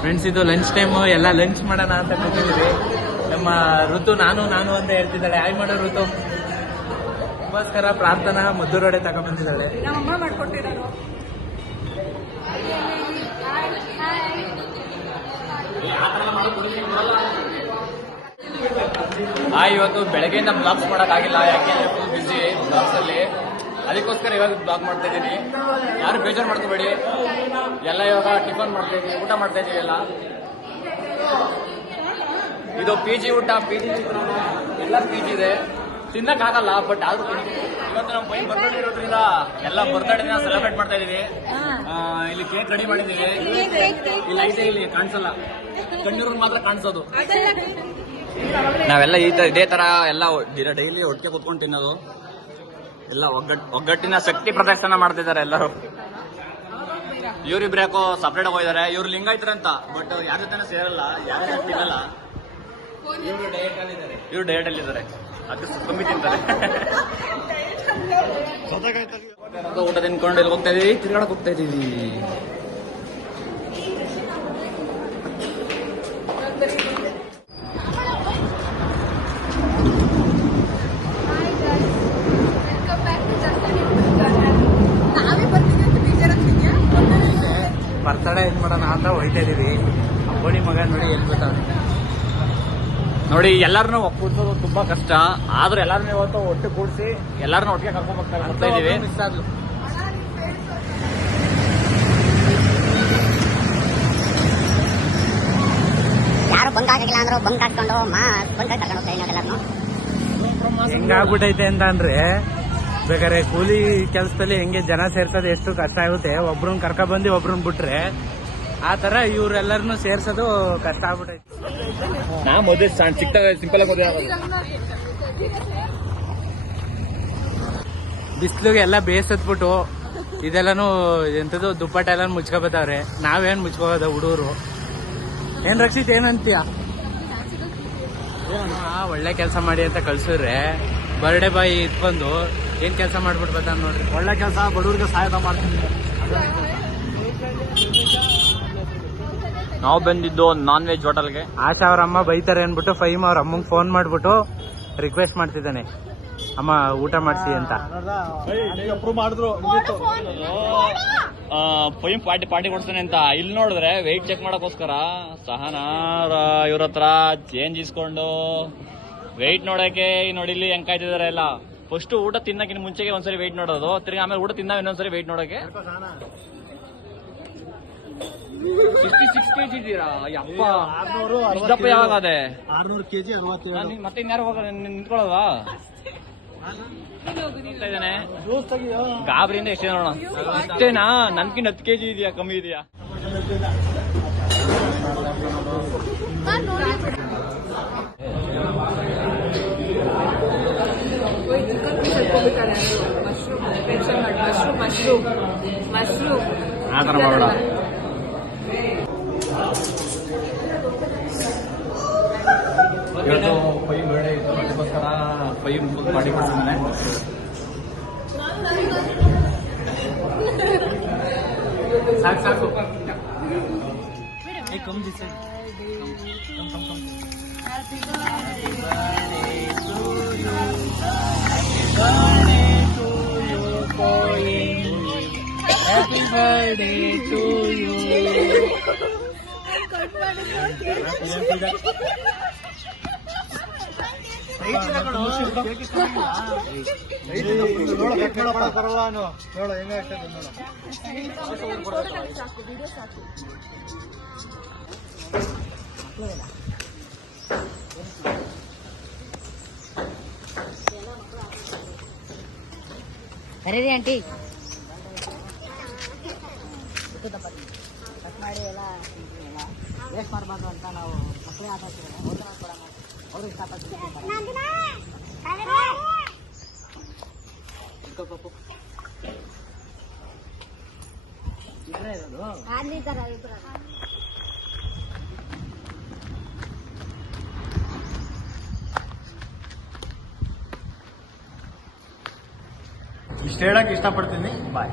Friends, ಇದು lunch time. ಎಲ್ಲ lunch ಮಾಡೋಣ ಅಂತ ಕೂತಿದ್ದೀವಿ. ನಮ್ಮ ಋತು ನಾನು ಅಂತ ಹೇಳ್ತಿದ್ದಾಳೆ. ಹಾಯ್ ಮಾಡೋ ಋತು. ಅದಕ್ಕೋಸ್ಕರ ಪ್ರಾರ್ಥನಾ ಮದ್ದೂರೊಡೆ ತಗೊಂಡ್ಬಂದಿದ್ದಾಳೆ. ನಮ್ಮಮ್ಮ ಮಾಡ್ಕೊಟ್ಟಿರೋರು. ಇವತ್ತು ಬೆಳಗ್ಗೆಯಿಂದ ಬ್ಲಾಗ್ಸ್ ಮಾಡೋಕ್ಕಾಗಿಲ್ಲ, ಯಾಕೆಂದ್ರೆ ಫುಲ್ ಬಿಸಿ ಬ್ಲಾಗ್ಸ್ ಅಲ್ಲಿ. ಅದಕ್ಕೋಸ್ಕರ ಇವಾಗ ಬ್ಲಾಗ್ ಮಾಡ್ತಾ ಇದ್ದೀನಿ. ಯಾರು ಬೇಜಾರು ಮಾಡ್ಕೋಬೇಡಿ. ಎಲ್ಲ ಇವಾಗ ಟಿಫನ್ ಮಾಡ್ತಾ ಇದೀವಿ, ಊಟ ಮಾಡ್ತಾ ಇದೀವಿ ಎಲ್ಲ. ಇದು PG ಊಟ, PG ಎಲ್ಲ PG ಇದೆ. ತಿನ್ನಕ್ಕಾಗಲ್ಲ, ಬಟ್ ಆದ್ರೂ ಇವತ್ತು ನಮ್ಮ ಬೈ ಬರ್ತ್ಡೇ ಇರೋದ್ರಿಂದ ಎಲ್ಲ ಬರ್ತ್ಡೇನ ಸೆಲೆಬ್ರೇಟ್ ಮಾಡ್ತಾ ಇದೀವಿ. ಇಲ್ಲಿ ಕೇಕ್ ರೆಡಿ ಮಾಡಿದೀವಿ. ಇಲ್ಲಿ ಐತೆ, ಇಲ್ಲಿ ಕಾಣಿಸಲ್ಲ, ಕಣ್ಣೂರಿಗೆ ಮಾತ್ರ ಕಾಣಿಸೋದು. ನಾವೆಲ್ಲ ಇದೇ ತರ ಎಲ್ಲ ಡೈಲಿ ಒಟ್ಟಿಗೆ ಕುತ್ಕೊಂಡು ತಿನ್ನೋದು. ಎಲ್ಲ ಒಗ್ಗಟ್ಟಿನ ಶಕ್ತಿ ಪ್ರದರ್ಶನ ಮಾಡ್ತಿದ್ದಾರೆ ಎಲ್ಲರೂ. ಇವ್ರಿಬ್ರು ಯಾಕೋ ಸಪ್ರೇಟ್ ಹೋಗಿದ್ದಾರೆ. ಇವ್ರು ಲಿಂಗಾಯ್ತರ ಅಂತ, ಬಟ್ ಯಾರ ಜೊತೆ ಸೇರಲ್ಲ, ಯಾರ ತಿನ್ನಲ್ಲ. ಇವ್ರು ಡಯಟ್ ಅಲ್ಲಿ ಇದ್ದಾರೆ, ಅದು ಕಮ್ಮಿ ತಿಂತಾರೆ. ಊಟ ತಿನ್ಕೊಂಡು ಇಲ್ಲಿ ಹೋಗ್ತಾ ಇದೀವಿ, ತಿರ್ಗಾಡಕ್ ಹೋಗ್ತಾ ಇದೀವಿ. ಬರ್ತಡೇ ಏನ್ ಮಾಡೋಣ ಅಂತ ಹೋಯ್ತಾ ಇದೀವಿ. ಅಪ್ಪಣಿ ಮಗ ನೋಡಿ ಎಲ್ಲಿ ನೋಡಿ, ಎಲ್ಲಾರನ್ನೂ ಕೂಡ್ಸೋದು ತುಂಬಾ ಕಷ್ಟ. ಆದ್ರೂ ಎಲ್ಲಾರನ್ನೂ ಇವತ್ತು ಒಟ್ಟು ಕೂಡಿಸಿ ಎಲ್ಲಾರನ್ನೂ ಒಟ್ಟಿಗೆ ಕರ್ಕೊಂಡ್ ಬರ್ತಾ ಇದೀವಿ. ಮಿಸ್ ಆದ್ಲು. ಯಾರು ಬಂಕ್ ಆಗಿಲ್ಲ ಅಂದ್ರು ಬಂಕ್ ಹಾಕೊಂಡು ಬಂಕ್ ಕರ್ಕೊಂಡು ಹೋಗ್ತಾ ಎಲ್ಲಾರನ್ನು. ಹೆಂಗಾಗ್ಬಿಟ್ಟೈತೆ ಅಂತ ಅಂದ್ರೆ, ಬೇಕಾದ್ರೆ ಕೂಲಿ ಕೆಲಸದಲ್ಲಿ ಹೆಂಗೆ ಜನ ಸೇರ್ಸೋದು ಎಷ್ಟು ಕಷ್ಟ ಆಗುತ್ತೆ. ಒಬ್ರನ್ನ ಕರ್ಕೊಂಡ್ಬಂದು ಒಬ್ರನ್ನ ಬಿಟ್ರೆ, ಆ ತರ ಇವ್ರೆಲ್ಲರನ್ನು ಸೇರ್ಸೋದು ಕಷ್ಟ ಆಗ್ಬಿಟ್ಟೈತೆ. ನಾ ಮದುವೆ ಚಿಕ್ಕ ಸಿಂಪಲ್ ಆಗಿ ಮದುವೆ ಆಗೋದು. ಬಿಸಿಲಿಗೆ ಎಲ್ಲ ಬೇಸತ್ಬಿಟ್ಟು ಇದೆಲ್ಲಾನು ಎಂತದ್ದು ದುಪ್ಪಟ್ಟ ಎಲ್ಲ ಮುಚ್ಕೊಬತ್ತವ್ರೆ. ನಾವೇನ್ ಮುಚ್ಕೋದ ಹುಡುಗರು. ಏನ್ ರಕ್ಷಿತ್, ಏನಂತೀಯ? ಒಳ್ಳೆ ಕೆಲಸ ಮಾಡಿ ಅಂತ ಕಳ್ಸಿದ್ರೆ ಬರ್ಡೇ ಬಾಯ್ ಇಟ್ಕೊಂಡು ಏನ್ ಕೆಲಸ ಮಾಡ್ಬಿಟ್ಟು ಬರ್ತಾನೆ ನೋಡ್ರಿ. ಒಳ್ಳೆ ಕೆಲಸ, ಬಡವ್ರಿಗೆ ಸಹಾಯ ಮಾಡ್ತೀನಿ. ನಾವು ಬಂದಿದ್ದು ನಾನ್ ವೆಜ್ ಹೋಟೆಲ್ಗೆ. ಆಶಾ ಅವ್ರ ಅಮ್ಮ ಬೈತಾರೆ ಅನ್ಬಿಟ್ಟು ಫೈಮ್ ಅವ್ರ ಅಮ್ಮಂಗ್ ಫೋನ್ ಮಾಡ್ಬಿಟ್ಟು ರಿಕ್ವೆಸ್ಟ್ ಮಾಡ್ತಿದ್ದಾನೆ, ಅಮ್ಮ ಊಟ ಮಾಡಿಸಿ ಅಂತ. ಫೈಮ್ ಪಾರ್ಟಿ ಕೊಡ್ತಾನೆ ಅಂತ. ಇಲ್ಲಿ ನೋಡಿದ್ರೆ ವೆಯ್ಟ್ ಚೆಕ್ ಮಾಡಕ್ಕೋಸ್ಕರ ಸಹನಾ ಇವ್ರ ಹತ್ರ ಚೇಂಜ್ ಇಸ್ಕೊಂಡು ವೆಯ್ಟ್ ನೋಡಕ್ಕೆ ನೋಡಿಲ್ಲಿ ಹೆಂಗ್ ಕಾಯ್ತಿದಾರೆ ಎಲ್ಲ. ಫಸ್ಟ್ ಊಟ ತಿನ್ನಕ್ಕಿಂತ ಮುಂಚೆಗೆ ಒಂದ್ಸರಿ ವೆಯ್ಟ್ ನೋಡೋದು, ತಿರ್ಗಿ ಆಮೇಲೆ ಊಟ ತಿನ್ನ ಇನ್ನೊಂದ್ಸರಿ ವೆಯ್ಟ್ ನೋಡಕ್ಕೆ. 66 kg ಇದ್ದೀರಾ? ಯಪ್ಪ, ಇಷ್ಟಪ್ಪ ಯಾವಾಗ ಅದೇ 600 kg 67. ಮತ್ತೆ ಇನ್ಯಾರು ಹೋಗ ನಿಂತ್ಕೊಳ್ಳೋದಾ? ಇದ್ದಾನೆ ಗಾಬರಿಯಿಂದ ಎಷ್ಟೇ ನೋಡೋಣ. ಅಷ್ಟೇನಾ? ನನ್ಕಿಂತ 10 kg ಇದೆಯಾ, ಕಮ್ಮಿ ಇದೆಯಾ? ಆ ಥರ ಮಾಡೋಣ. ಇವತ್ತು ಫೈವ್ ಬರ್ಡೇ ಇತ್ತು, ಅದಕ್ಕೋಸ್ಕರ ಫೈವ್ ಪಾರ್ಟಿ ಕೊಡ್ತಿದ್ದಾನೆ. ಸಾಕು ಸಾಕು. ಕಮ್ ದಿಸ Happy birthday to you. ಕರೀರಿ ಆಂಟಿ. ಕಟ್ ಮಾಡಿ ಎಲ್ಲ ವೇಸ್ಟ್ ಮಾಡಬಾರ್ದು ಅಂತ ನಾವು ಮಕ್ಕಳೇ ಆಟ ಆಡ್ತಿದ್ದಾರೆ. ಅವರು ಇಷ್ಟಪಟ್ಟು ಇಷ್ಟ ಹೇಳಕ್ ಇಷ್ಟಪಡ್ತೀನಿ. ಬಾಯ್.